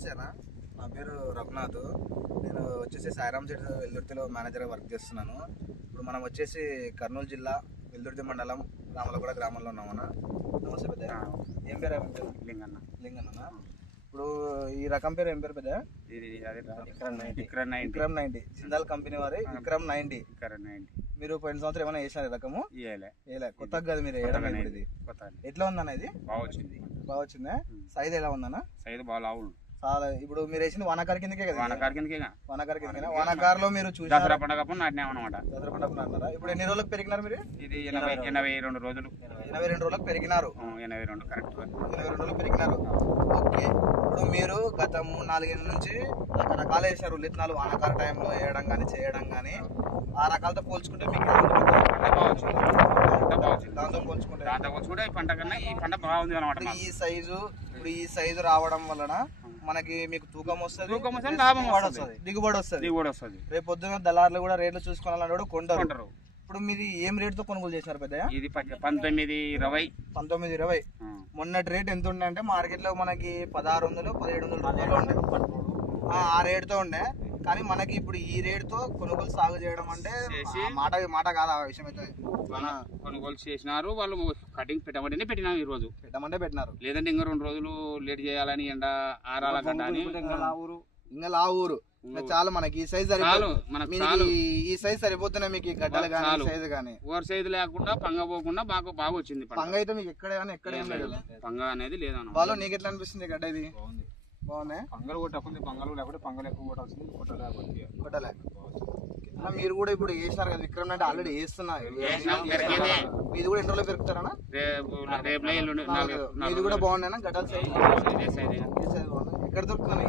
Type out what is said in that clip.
నమస్తే అన్న, నా పేరు రఘునాథ్. నేను వచ్చేసి సాయిరామ్ సీడ్స్ వెల్దుర్తిలో మేనేజర్గా వర్క్ చేస్తున్నాను. ఇప్పుడు మనం వచ్చేసి కర్నూలు జిల్లా వెల్దుర్తి మండలం రామలగూడ గ్రామంలో ఉన్నామన్న. నమస్తే పెద్ద. ఏం పేరు? లింగన్న. ఇప్పుడు ఈ రకం పేరు ఏం పేరు పెద్ద? విక్రమ్ 90 జిందాల్ కంపెనీ వారి విక్రమ్ 90. మీరు పోయిన సంవత్సరం ఏమైనా వేసారు ఈ రకము? కొత్తగా కాదు మీరు ఇది. ఎట్లా ఉందన్న? ఇది బాగా వచ్చిందా? సైజ్ ఎలా ఉందన్న? సైజ్ బాగా చాలా. ఇప్పుడు మీరు వేసింది వానాకారు కిందకే కదా? వానకారు కిందకేగా. వానాకారులో మీరు చూసి దసరా పండుగ నాటినామన్నమాట. దసరా పండుగ అన్నారా? ఇప్పుడు ఎన్ని రోజులకు పెరిగినారు మీరు? ఇది 82 రోజులు. 82 రోజులకు పెరిగినారు. 82 కరెక్ట్. 82 రోజులు పెరిగినారు. ఓకే. ఇప్పుడు మీరు గత 3-4 ఏళ్ళ నుంచి రకరకాలు వేసారు విత్తనాలు, వానాకారు టైంలో వేయడం కానీ చేయడం కానీ. ఆ రకాలతో పోల్చుకుంటే మీకు దాంతో పోల్చుకుంటే ఈ పంట కన్నా ఈ పంట బాగుంది అనమాట. ఈ సైజు రావడం వలన మనకి మీకు తూకం వస్తుంది, దిగుబడి వస్తుంది. రేపు పొద్దున దళారులు కూడా రేట్లు చూసుకోవాలన్నాడు కొంటారు. ఇప్పుడు మీరు ఏం రేట్ తో కొనుగోలు చేశారు పెద్ద? ఇది 1920. మొన్నటి రేట్ ఎంత ఉండే అంటే మార్కెట్ లో మనకి 1600-1700 రూపాయలు ఉండే. ఆ రేట్ తో ఉండే. కానీ మనకి ఇప్పుడు ఈ రేట్ తో కొనుగోలు సాగు చేయడం అంటే మాట కాదు. ఆ విషయం అయితే కొనుగోలు చేసినారు వాళ్ళు. కటింగ్ పెట్టమంటేనే పెట్టినాం. ఈ రోజు పెట్టినారు. లేదంటే ఇంకా 2 రోజులు లేట్ చేయాలని ఎండ ఆరాల గడ్డ అని ఇంకా లావూరు చాలు. మనకి ఈ సైజ్ ఈ సైజ్ సరిపోతున్నాయి మీకు గడ్డలు కానీ సైజ్ కానీ. ఓవర్ సైజ్ లేకుండా పంగ పోకుండా బాగా వచ్చింది. పంగ అయితే మీకు ఎక్కడ లేదు. పంగ అనేది లేదన్న. వాళ్ళు నీకు ఎట్లా అనిపిస్తుంది గడ్డ? ఇది బాగున్నాయి. పంగలు కొట్టకుండా పంగలు లేకపోతే పంగలు ఎక్కువ కొట్టాల్సింది కొట్టలే. మీరు కూడా ఇప్పుడు వేసినారు కదా విక్రమ్ అంటే ఆల్రెడీ వేస్తున్నారు. మీది కూడా ఎన్ని రోజులు పెరుగుతారన్నా? మీది కూడా బాగున్నాయి గడ్డల సైజ్ బాగుంది. ఎక్కడ దొరుకుతున్నాయి?